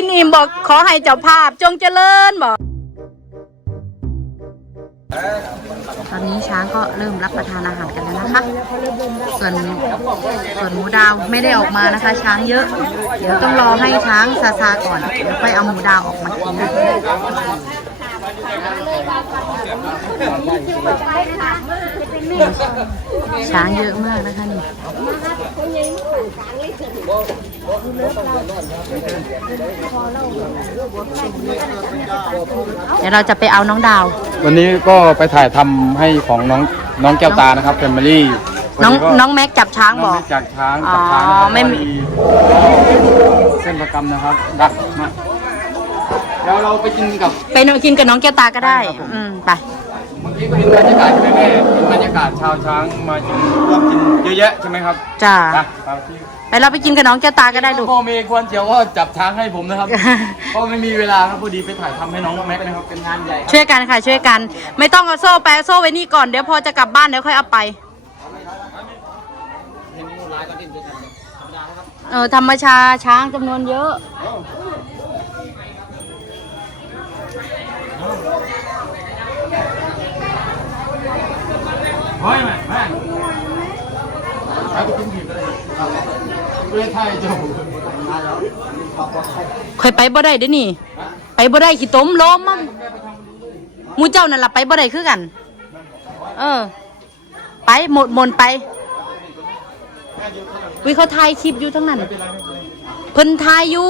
กินอิ่มบอกขอให้เจ้าภาพจงเจริญบอกตอนนี้ช้างก็เริ่มรับประทานอาหารกันแล้วนะคะ ส่วนส่วนหมูดาวไม่ได้ออกมานะคะ ช้างเยอะ เดี๋ยวต้องรอให้ช้างซาซาก่อนเดี๋ยวค่อยเอาหมูดาวออกมากิน ช้างเยอะมากนะคะนี่เดี๋ยวเราจะไปเอาน้องดาว วันนี้ก็ไปถ่ายทำให้ของน้องน้องแก้วตานะครับแฟมิลี่น้องน้องแม็กจับช้างบน้อองกไม่จากช้างอ๋อจากช้างนะครับไม่มี เส้นประกำนะครับดักมาเดี๋ยวเราไปกินกับ ไปกินกับน้องแก้วตาก็ได้ อืมไป เมื่อกี้ก็เห็นบรรยากาศใช่ไหมแม่เห็นบรรยากาศชาวช้างมากินร่วมกินเยอะแยะใช่ไหมครับจ้าไปตามที่ไปเราไปกินกับน้องแก้วตาก็ได้ลูก พ่อเมย์ควรเจียวก็จับช้างให้ผมนะครับ เพราะไม่มีเวลาครับพอดีไปถ่ายทำให้น้องแม็กนะครับเป็นงานใหญ่ครับช่วยกันค่ะ ช่วยกัน ไม่ต้องเอาโซ่ไปเอาโซ่ไว้นี่ก่อนเดี๋ยวพอจะกลับบ้านเดี๋ยวค่อยเอาไปเออธรรมชาช้างจำนวนเยอะ เฮ้ยแม่แม่ไปกินผิดเลย เพื่อยเจ้าค่อยไปบ่ได้เด้อนี่ ไปบ่ได้ขี้ต้มล้มมั่งมูเจ้านั่นล่ะไปบ่ได้คือกัน เออ ไปหมดมนไปวิเขาถ่ายคลิปอยู่ทั้งนั้นเพิ่นถ่ายอยู่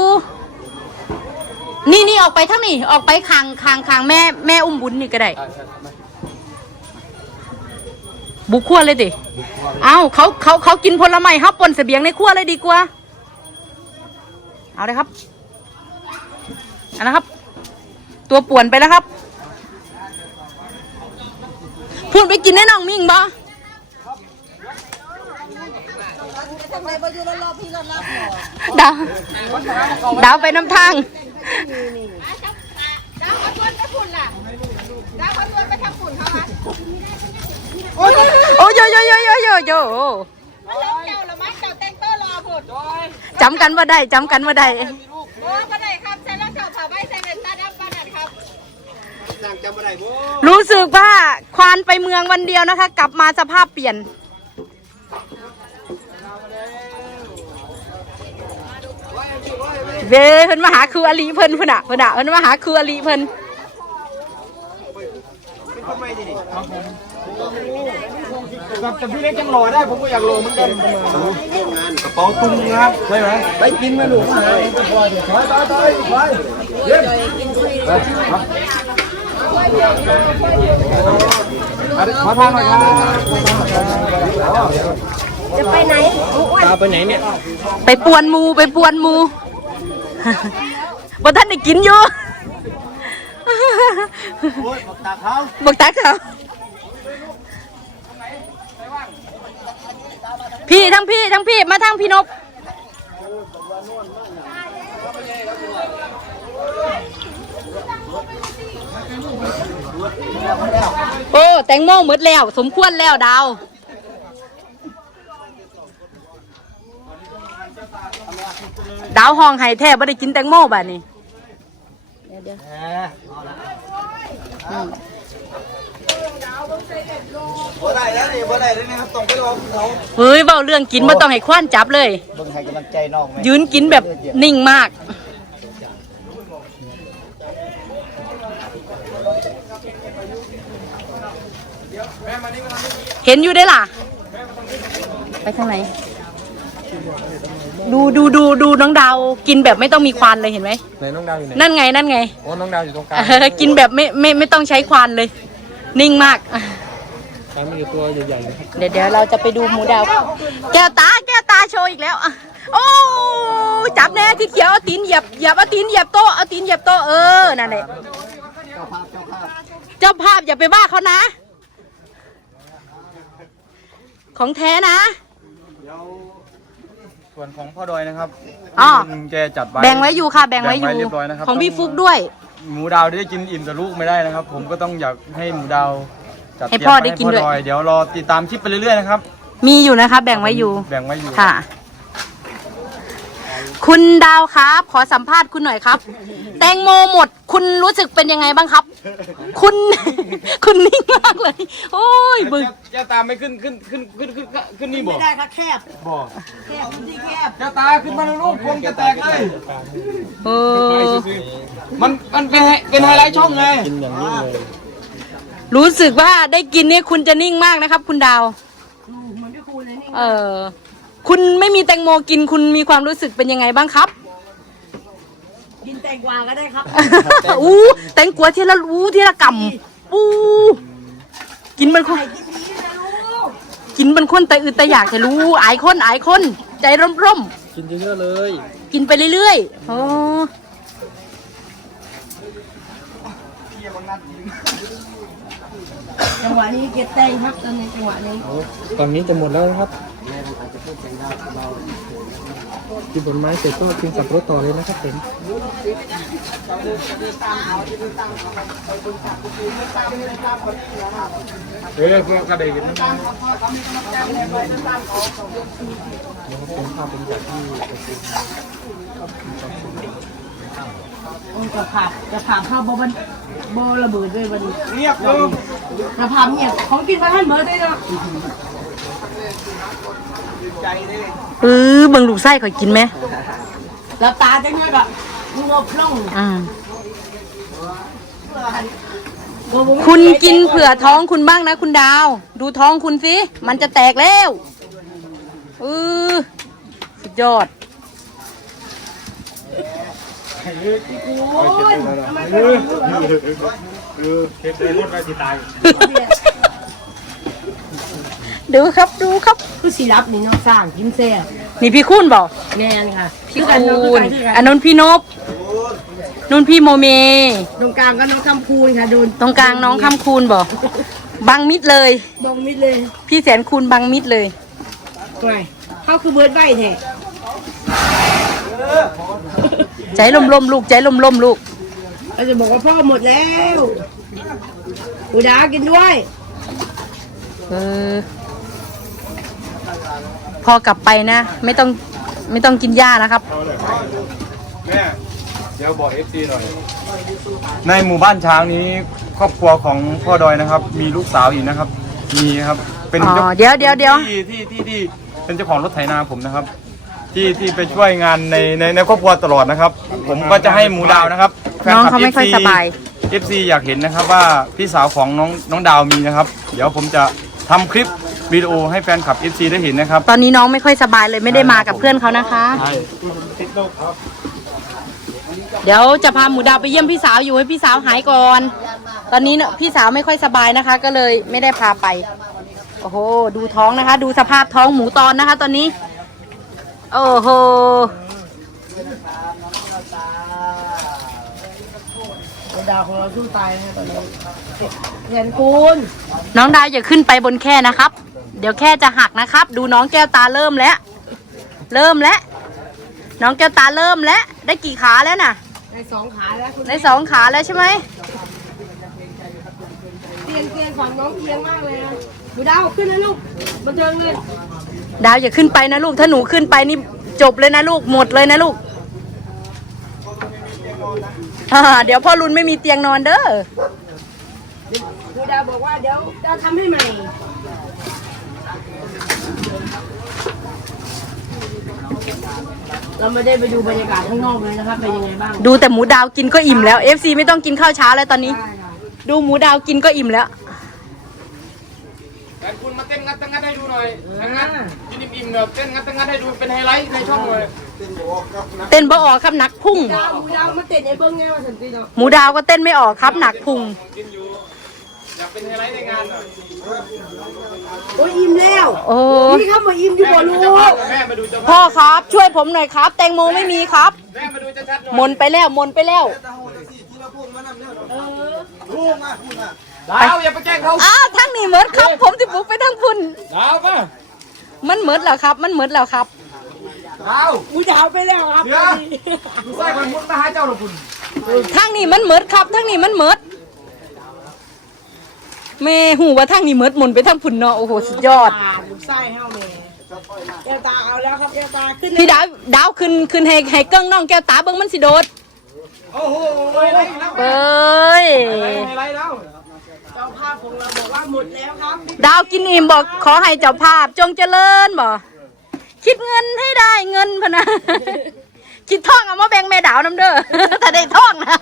นี่นี่ออกไปทั้งนี่ออกไปคางคางคางแม่แม่อุ้มบุญนี่ก็ได้บุกขั้วเลยดิ เอ้าเขาเขาเขากินผลไม้ฮับปนเสบียงในขั้วเลยดีกว่า เอาเลยครับเอาละครับ ตัวป่วนไปแล้วครับ พูดไปกินได้น้องมิ่งบ่ดาวดาวไปน้ำทางดาวเขาชวนไปฝุ่นล่ะดาวเขาชวนไปทำฝุ่นเขาอะโอ้ยโยโยโยโยโยโย จำกันว่าได้จำกันว่าได้โอ้ก็ได้ครับใช้รองเท้าผ้าใบใส่เน็ตตาดำปานนันครับรู้สึกว่าควานไปเมืองวันเดียวนะคะ กลับมาสภาพเปลี่ยน เว้ยเพิ่นมาหาครูอลีเพิ่นเพิ่นอะเพิ่นอะเพิ่นมาหาครูอลีเพิ่นกับแต่พี่เล็กยังรอได้ผมก็อยากรอเหมือนกัน กระเป๋าตุ้งครับใช่ไหมไปกินไหมลูกมาหาไปไปไปไปเย็นขอทางหน่อยครับจะไปไหนอ้วนตาไปไหนเนี่ย ไปปวนหมูไปปวนหมูบ่ท่านได้กินอยู่โอ้ยบอกตาเขาบอกตักเขา พี่ทั้งพี่ทั้งพี่มาทั้งพี่นกโอ้แตงโมหมดแล้ว สมควรแล้วดาวดาวห้องไห้แท้บ่ได้กินแตงโมบ่านี่เดี๋ยวเดี๋ยวอืม บ่ได้แล้วนี่บ่ได้แล้วนี่ครับต้องไปรอเขาเฮ้ยเบาเรื่องกินบ่ต้องให้คว้านจับเลย เบิ่งให้กำลังใจน้องไหมยืนกินแบบนิ่งมาก เห็นอยู่ได้ล่ะ ไปทางไหน ดูดูดูดูน้องดาวกินแบบไม่ต้องมีควานเลยเห็นไหม ไหนน้องดาวอยู่ไหนนั่นไงนั่นไง โอ้น้องดาวอยู่ตรงกลาง เออกินแบบไม่ไม่ไม่ต้องใช้ควานเลย นิ่งมาก ช้างมีอยู่ตัวใหญ่ๆนะครับเดี๋ยวเดี๋ยวเราจะไปดูหมูดาว แก้วตาแก้วตาโชว์อีกแล้วอะโอ้จับแน่ที่เขียวเอาตีนเหยียบเหยียบเอาตีนเหยียบโต๊ะเอาตีนเหยียบโต๊ะเออนั่นแหละเจ้าภาพอย่าไปว่าเขานะ ของแท้นะส่วนของพ่อดอยนะครับอ๋อลุงแกจัดไว้แบ่งไว้อยู่ค่ะ แบ่งไว้อยู่เรียบร้อยนะครับของพี่ฟุกด้วย หมูดาวได้กินอิ่มแต่ลูกไม่ได้นะครับ ผมก็ต้องอยากให้หมูดาว จัดให้เตรียมพ่อว้ได้กินด้วยให้พ่อเดี๋ยวรอติดตามคลิปไปเรื่อยๆนะครับมีอยู่นะคะ แบ่งไว้อยู่ แบ่งไว้อยู่ค่ะ คุณดาวครับ ขอสัมภาษณ์คุณหน่อยครับ แตงโมหมด คุณรู้สึกเป็นยังไงบ้างครับ คุณ คุณนิ่งมากเลย โอ้ยบึกจะตามไม่ขึ้นขึ้นขึ้นขึ้นขึ้นขึ้นนี่บอกได้ค่ะแคบบอกแคบพื้นที่แคบจะตาขึ้นมาแล้วลูกคงจะแตกเลย เออ มันมันเป็นไฮเป็นไฮไลท์ช่องไง รู้สึกว่าได้กินนี่คุณจะนิ่งมากนะครับ คุณดาว เหมือนพี่ครูเลยนี่เออ คุณไม่มีแตงโมกินคุณมีความรู้สึกเป็นยังไงบ้างครับ กินแตงกวาก็ได้ครับ อู้แตงกวาทีละอู้ทีละกำอู้กินมันคนกินมันคนแต่อึดแต่อยากจะรู้อายคนอายคนใจร่มร่มกินเยอะๆเลย ๆกินไปเรื่อยๆโอ้ จังหวะนี้เก็บแตงครับตอนนี้จังหวะนี้ตอนนี้จะหมดแล้วนะครับกินผลไม้เสร็จก็กินสับปะรดต่อเลยนะครับผมเออพวกกระเด็นโอ้ย จะผ่าจะผ่าเข้าบ่บันบ่ระเบิดด้วยวันนี้เงียบเลยจะผ่าเงียบของกินมาท่านเหมือนได้เนาะเออเบิ่งลูกไส้ข่อยกินไหมหลับตาจังเลยแบบมึงเอาพร่องอ่าบ่บ่ไม่คุณกินเผื่อท้องคุณบ้างนะคุณดาว ดูท้องคุณสิ มันจะแตกแล้วเออสุดยอด ดูครับดูครับ คือสิรับนี่เนาะสร้างกินแซ่บนี่พี่คุณบอกแม่นค่ะพี่กันคูเนาะคือณกันคือกัอันนนู้นพี่นบนุ่นพี่โมเม ตรงกลางก็น้องคำคูณค่ะโดนตรงกลางน้องคำคูณบอกบังมิดเลยบองมิดเลย พี่แสนคูณบังมิดเลยไงเขาคือเบิร์ดใบแท้ ใจลมๆลูกใจลมๆลูกเราจะบอกว่าพ่อหมดแล้วอุดากินด้วย เออ พอกลับไปนะ ไม่ต้องไม่ต้องกินหญ้านะครับ แม่ เดี๋ยวบอกเอฟซีหน่อย ในหมู่บ้านช้างนี้ ครอบครัวของพ่อดอยนะครับ มีลูกสาวอีกนะครับ มีครับ เป็นอ๋อจ้าเดี๋ยวเดี๋ยวเดี๋ยว ที่ที่ที่ที่เป็นเจ้าของรถไถนาผมนะครับ ที่ที่ไปช่วยงานในในในครอบครัวตลอดนะครับ ผมก็จะให้หมูดาวนะครับแฟน้องคลับเขาไม่ค่อย FC สบาย FC อยากเห็นนะครับว่าพี่สาวของน้องน้องดาวมีนะครับ เดี๋ยวผมจะทำคลิปวิดีโอให้แฟนคลับ FC ได้เห็นนะครับตอนนี้น้องไม่ค่อยสบายเลยไม่ได้มากับเพื่อนเขานะคะ ใช่เดี๋ยวจะพาหมูดาวไปเยี่ยมพี่สาวอยู่ให้พี่สาวหายก่อน ตอนนี้เนอะพี่สาวไม่ค่อยสบายนะคะ ก็เลยไม่ได้พาไป โอ้โห ดูท้องนะคะ ดูสภาพท้องหมูตอนนะคะ ตอนนี้ โอ้โหอุดาของเราสู้ตายนะตอนนี้เห็นคุณน้องดาวอย่าขึ้นไปบนแค่นะครับ เดี๋ยวแค่จะหักนะครับ ดูน้องแก้วตาเริ่มแล้ว เริ่มแล้ว น้องแก้วตาเริ่มแล้ว ได้กี่ขาแล้วน่ะ ในสองขาแล้วคุณได้สองขาแล้วใช่ไหมเตียงเตียงของน้องเตียงมากเลยนะอุดาขึ้นนะลูกบันเทิงเลย ดาวอย่าขึ้นไปนะลูก ถ้าหนูขึ้นไปนี่จบเลยนะลูก หมดเลยนะลูกอ่าเดี๋ยวพ่อรุนไม่มีเตียงนอนเด้ออุดาบอกว่าเดี๋ยวจะทำให้ใหม่ เราไม่ได้ไปดูบรรยากาศข้างนอกเลยนะครับเป็นยังไงบ้างดูแต่หมูดาวกินก็อิ่มแล้ว FC ไม่ต้องกินข้าวเช้าแล้วตอนนี้ได้ค่ะดูหมูดาวกินก็อิ่มแล้วแฟนคุณมาเต้นงัดตั้งงัดให้ดูหน่อยตั้งงัด ยินอิ่มๆเนอะเต้นงัดตั้งงัดให้ดูเป็นไฮไลท์ในช่องเลยเต้นบ่ออกครับหนักพุ่ง ดาวหมูดาวมาเตะในเบิ้งไงว่าสันติเนาะหมูดาวก็เต้นไม่ออกครับหนักพุงกินอยู่อยากเป็นไฮไลท์ในงานหน่อยโอ้ยอิ่มแล้วโอ้ นี่ครับมาอิ่มอยู่บ่ลูกแม่มาดูเจ้าพ่อครับ ช่วยผมหน่อยครับ แตงโมไม่มีครับ แม่มาดูชัดๆหน่อยมนไปแล้วมนไปแล้วดาวอย่าไปแกล้งเขาอ้าวทั้งนี้เหมิดครับ ผมสิบุกไปทั้งพุ่นดาวป่ะ มันเหมิดแล้วครับ มันเหมิดแล้วครับดาวหมูดาวไปแล้วครับเดี๋ยวดูใส่คนมุดมาหาเจ้าหรอคุณทั้งนี้มันเหมิดครับทั้งนี้มันเหมิดแม่หูว่าทั้งนี้เหมิดหมุนไปทั้งพุ่นเนาะโอ้โหสุดยอดอ่าลูกไส้เฮ้าแม่แก้วตาเอาแล้วครับแก้วตาขึ้นพี่ดาวดาวขึ้นขึ้นให้ให้เกิ้งน้องแก้วตาเบิ้งมันสิโดดโอ้โหอะไรแล้วเอ้ยอะไรแล้ว เจ้าภาพของเราบอกว่าหมดแล้วครับดาวกินอิ่มบอกขอให้เจ้าภาพจงเจริญบ่คิดเงินให้ได้เงินพะนะคิดท่องเอามาแบ่งแม่ดาวน้ำเด้อแต่ได้ท่องนะ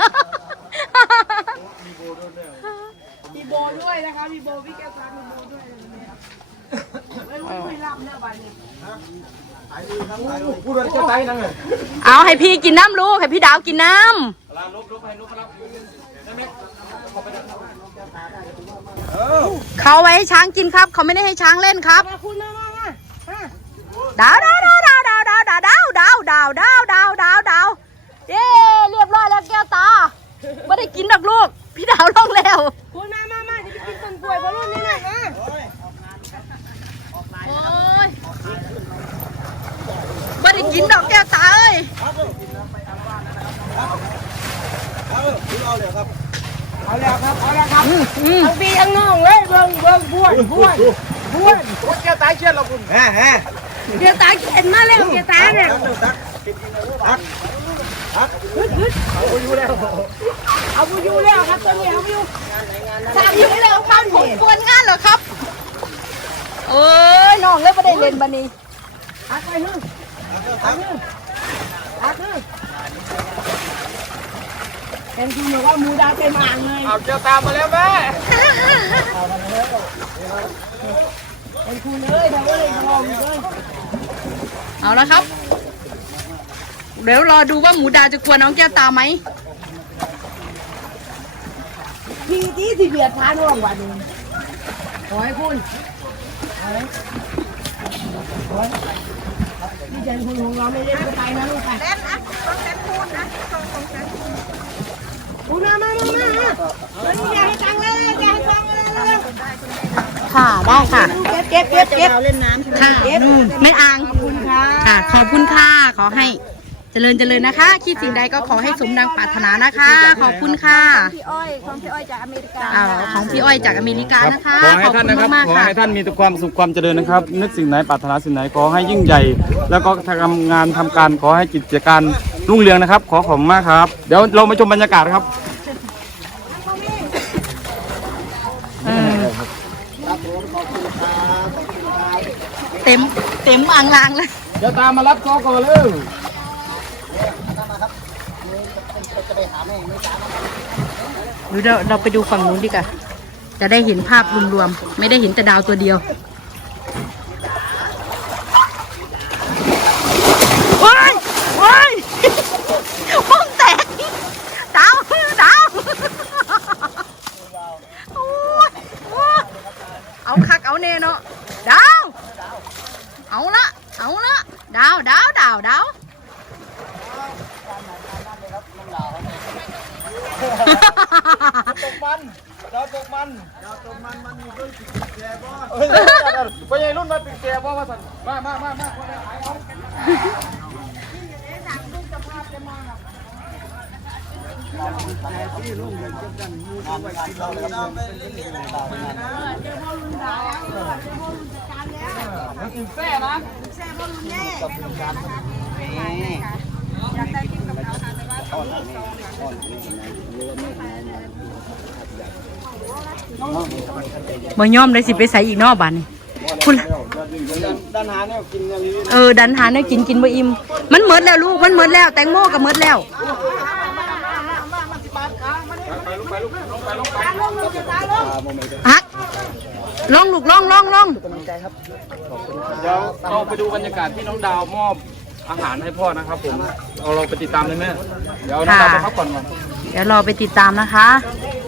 มีโบด้วยนะคะมีโบพี่แก้วตามีโบด้วยไม่รู้คุยรับเนี่ยวันนี้พูดว่าจะตายนั่งเลยเอาให้พี่กินน้ำลูกให้พี่ดาวกินน้ำ เขาไว้ให้ช้างกินครับ เขาไม่ได้ให้ช้างเล่นครับ มาคุณมามามามาดาวดาวดาวดาวดาวดาวดาวดาวดาวดาวดาวดาวดาวดาวเย้เรียบร้อยแล้วแก้วตาไม่ได้กินดอกลูก พี่ดาวลงแล้ว คุณมามามาจะไปกินต้นกล้วยเพราะรุ่นนี้หน่อยมาโอ้ยไม่ได้กินดอกแก้วตาเอ้ยเอา แล้วครับ เอาแล้วครับทั้งพี่ทั้งน้องเลยเบิ่งเบิ่งบ้วนบ้วนบ้วนว่าแกตายเชี่ยเราคุณแฮ่แฮ่เกียร์ตาเข็นมาแล้วเกียร์ตาเนี่ยเอาไปอยู่แล้วครับตัวนี้เอาไปอยู่สามอยู่แล้วครับผมปวนงานเหรอครับเอ้ยน้องเลยไม่ได้เล่นบันนี้อักไปนึงอักนึงอักนึง เป็นคุณบอกว่ามูดาเต็มอ่างเลยเอาเจ้าตามมาแล้วแม่เป็นคุณเลยทำอะไรทองเลยเอาละครับ เดี๋ยวรอดูว่าหมูดาวจะกลัวน้องแก้วตาไหมทีที่สิเบียดพาน้องวันนึงขอให้คุณขอให้ขอให้พี่เจนคุณของเราไม่เล่นก็ไปนะลูกไปเล่นอะต้องเล่นพูดนะต้องต้องเล่นพูดคุณ มามามามาอย่าให้ตังเลยอย่าให้ตังเลยเลยค่ะ ได้ค่ะ เก็บเก็บเก็บเล่นน้ำใช่ไหมค่ะนู่นไม่อ่างขอบคุณค่ะค่ะ ขอบคุณค่ะ ขอให้เจริญเจริญนะคะ คิดสิ่งใดก็ขอให้สมดังปรารถนานะคะ ขอบคุณค่ะพี่อ้อยของพี่อ้อยจากอเมริกาอ่าของพี่อ้อยจากอเมริกานะคะ ขอให้ขอบท่านคุณนะครับมากขอค่ะ ให้ท่านมีแต่ความสุขความเจริญนะครับ นึกสิ่งไหนปรารถนาสิ่งไหนขอให้ยิ่งใหญ่ แล้วก็ทำงานทำการขอให้กิจการ รุ่งเรืองนะครับ ขอขอบคุณมากครับ เดี๋ยวเรามาชมบรรยากาศครับเต็มเต็มอ่างลางเลย เดี๋ยวตามมารับกอก่อนเลยหรือเราเราไปดูฝั่งนู้นดีกว่าจะได้เห็นภาพรวมๆ ไม่ได้เห็นแต่ดาวตัวเดียวว้ายว้ายห้องแตก ดาว ดาวโอ้ยโอ้ยเอาคักเอาเนเนาะ ดาว เอาละ เอาละ ดาว ดาว ดาว ดาว ตกมันดาวตกมันดาวตกมันมันมีเรื่องติดแกบ่ไปยังรุ่นมาติดแกบ่ว่าสันมามามามา บ่ยอมเลยสิไปใส่อีกเนอกบ้านนี่คุณด้านหาเนี่ยกินอย่างนี้เออดันหาเนี่ยกินกินบ่อิ่มมันหมดแล้วลูกมันหมดแล้ว แตงโมก็หมดแล้ว ฮักลองลูกลองลองลองเดี๋ยวเราไปดูบรรยากาศที่น้องดาวมอบอาหารให้พ่อนะครับผมเอาเราไปติดตามเลยแม่เดี๋ยวน้องดาวไปพักผ่อนก่อนเดี๋ยวรอไปติดตามนะคะค